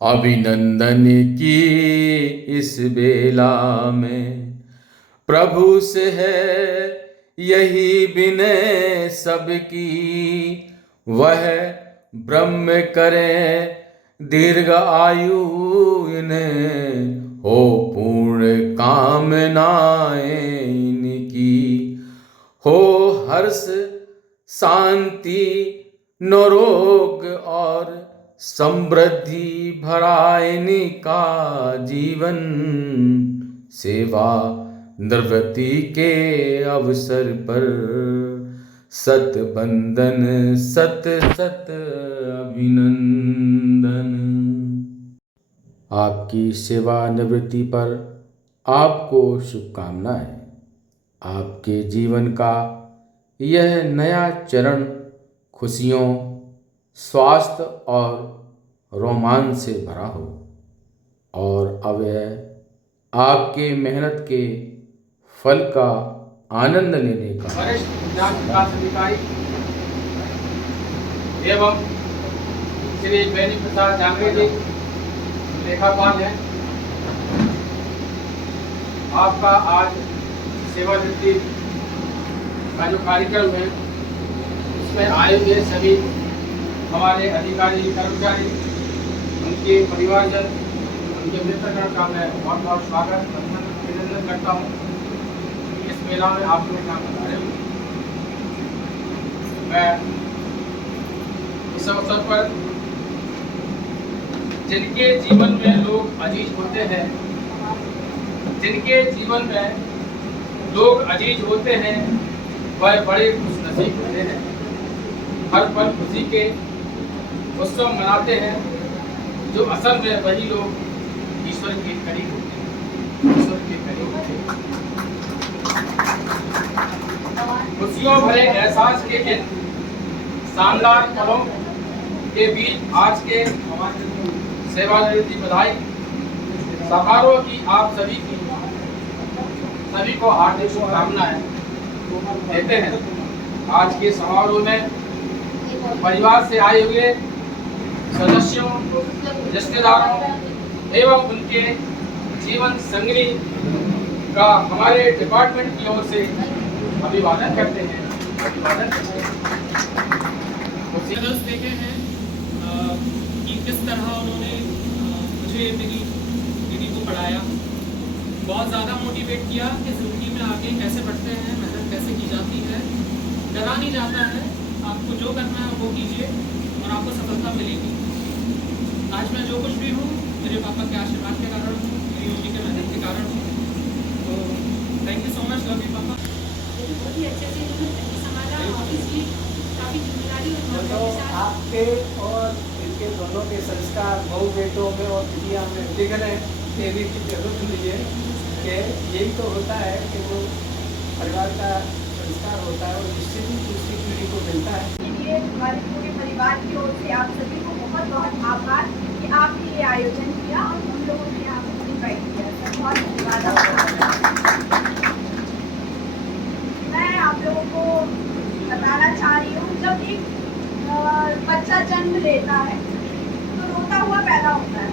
अभिनंदन की इस बेला में प्रभु से है यही विनय सबकी, वह ब्रह्म करे दीर्घ आयु इन्हें, हो पूर्ण कामनाएं इनकी, हो हर्ष शांति नरोग और समृद्धि भरा इनका जीवन, सेवा निवृत्ति के अवसर पर सत बंदन सत सत अभिनंदन। आपकी सेवा निवृत्ति पर आपको शुभकामनाएं। आपके जीवन का यह नया चरण खुशियों, स्वास्थ्य और रोमांच से भरा हो, और अब यह आपके मेहनत के फल का आनंद लेने का वरिष्ठ ज्ञान विकास अधिकारी एवं श्री बेनी प्रसाद जांगरे जी लेखापाल हैं। आपका आज सेवानिवृत्ति का जो कार्यक्रम है उसमें आए हुए सभी हमारे अधिकारी कर्मचारी, उनके परिवारजन, उनके मित्रगण का मैं बहुत बहुत स्वागत अभिनंदन करता हूँ। इस मेला में आप लोग काम बता रहे हो। मैं इस अवसर पर जिनके जीवन में लोग अजीज होते हैं, जिनके जीवन में लोग अजीज होते हैं, वह बड़े खुशनसीब होते हैं। हर पल खुशी के उत्सव मनाते हैं, जो असल में वही लोग ईश्वर के करीब होते हैं, ईश्वर के करीब होते हैं। खुशियों भरे एहसास के इन शानदार पलों के बीच आज के सेवानिवृत्ति बधाई समारोह की आप सभी को हार्दिक शुभकामनाएं देते हैं। आज के समारोह में परिवार से आए हुए सदस्यों, रिश्तेदारों एवं उनके जीवन संगी का हमारे डिपार्टमेंट की ओर से अभिवादन करते हैं। स्ट्रगल्स देखे हैं कि किस तरह उन्होंने मुझे मेरी दीदी को पढ़ाया, बहुत ज़्यादा मोटिवेट किया कि ज़िंदगी में आगे कैसे बढ़ते हैं, मेहनत कैसे की जाती है, डरा नहीं जाता है, आपको जो करना है वो कीजिए और आपको सफलता मिलेगी। आज मैं जो कुछ भी हूँ मेरे पापा के आशीर्वाद के कारण हूँ, मेरी मम्मी के मेहनत के कारण हूँ। तो thank you so much, love you पापा। बहुत ही अच्छे से संभाला, ऑफिस की काफ़ी जिम्मेदारी और आपके और इनके दोनों के संस्कार बहु बेटों में और दुनिया में दिख रहे देवी की जरूरत नहीं है कि यही तो होता है कि वो परिवार का संस्कार होता है और जिससे भी दूसरी पीढ़ी को मिलता है। इसलिए हमारे पूरे परिवार की ओर से आप सभी को बहुत बहुत आभार कि आपने ये आयोजन किया और हम लोगों ने आपको इनवाइट किया। बहुत धन्यवाद आपका। मैं आप लोगों को बताना चाह रही हूँ, जब एक बच्चा जन्म लेता है तो रोता हुआ पैदा होता है,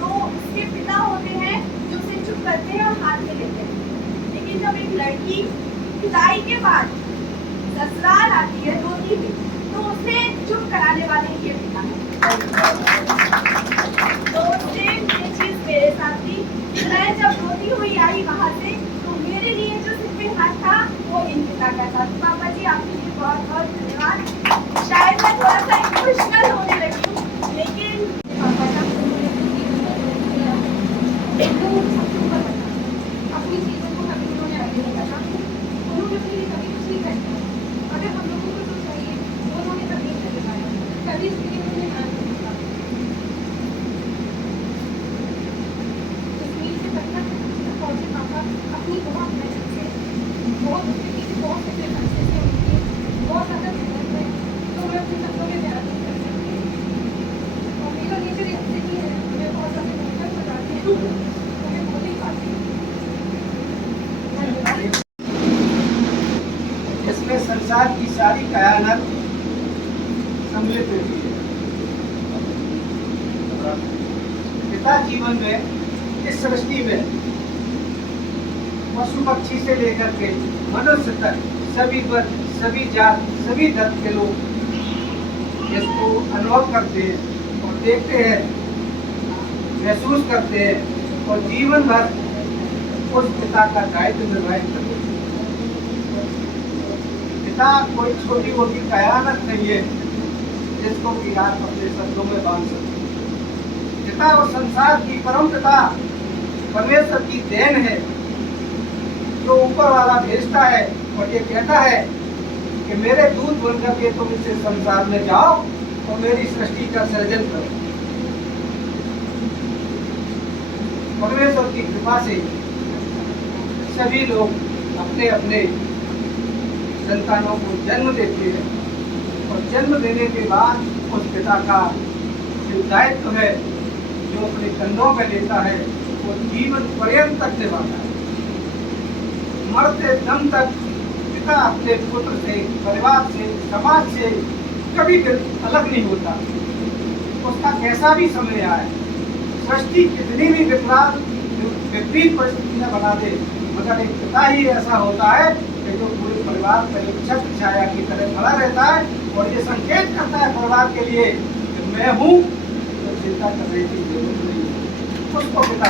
तो उसके पिता होते हैं जो उसे चुप करते हैं और हाथ में लेते हैं। लेकिन जब एक लड़की विदाई के बाद ससुराल आती है रोती हुई, तो उसे चुप कराने वाले ये पिता है। तो सेम ये चीज मेरे साथ थी कि मैं जब रोती हुई आई वहाँ से, तो मेरे लिए जो सिर पे हाथ था वो इन पिता का था। पापा जी आपके लिए बहुत बहुत धन्यवाद। शायद मैं थोड़ा सा इमोशनल होने लगी हूँ, लेकिन पापा का अपनी चीजों को कभी उन्होंने आगे नहीं रखा, उन्होंने अपने लिए कभी कुछ नहीं करता। अगर हम लोगों को जो चाहिए वो उन्होंने कभी नहीं दिखाया, कभी इसके लिए उन्होंने ध्यान नहीं दिया। कश्मीर से पटना तक पहुंचे पापा अपनी बहुत मेहनत से, बहुत उसके पीछे बहुत से खर्चे से, उनकी बहुत ज़्यादा मेहनत है, तो मैं अपने शब्दों में बयान नहीं कर सकती। और मेरा नेचर ऐसे ही है, मैं बहुत ज़्यादा मेहनत बताती हूँ, तो मैं बोल नहीं पाती। धन्यवाद। इसमें संसार की सारी कायनात सम्मिलित होती है। पिता जीवन में इस सृष्टि में पशु पक्षी से लेकर के मनुष्य तक सभी वर्ग, सभी जात, सभी धर्म के लोग इसको अनुभव करते हैं और देखते हैं, महसूस करते हैं और जीवन भर उस पिता का दायित्व निर्वाहित करते हैं। पिता कोई छोटी मोटी कयामत नहीं है जिसको कि आप अपने शब्दों में बांध सकते। पिता और संसार की परम पिता परमेश्वर की देन है जो ऊपर वाला भेजता है और ये कहता है कि मेरे दूत बनकर के तुम इस संसार में जाओ और मेरी सृष्टि का सर्जन करो। परमेश्वर की कृपा से सभी लोग अपने अपने संतानों को जन्म देते हैं और जन्म देने के बाद उस पिता का जो दायित्व है जो अपने कंधों पे लेता है वो जीवन पर्यंत तक निभाता है। मरते दम तक पिता अपने पुत्र से, परिवार से, समाज से कभी भी अलग नहीं होता। उसका कैसा भी समय आए, सृष्टि कितनी भी विपरीत परिस्थितियां बना दे, मगर एक पिता ही ऐसा होता है कि जो पूरे परिवार पर एक छत्र छाया की तरह खड़ा रहता है और ये संकेत करता है परिवार के लिए कि मैं हूँ, तो चिंता करने की जरूरत नहीं है। उसको पिता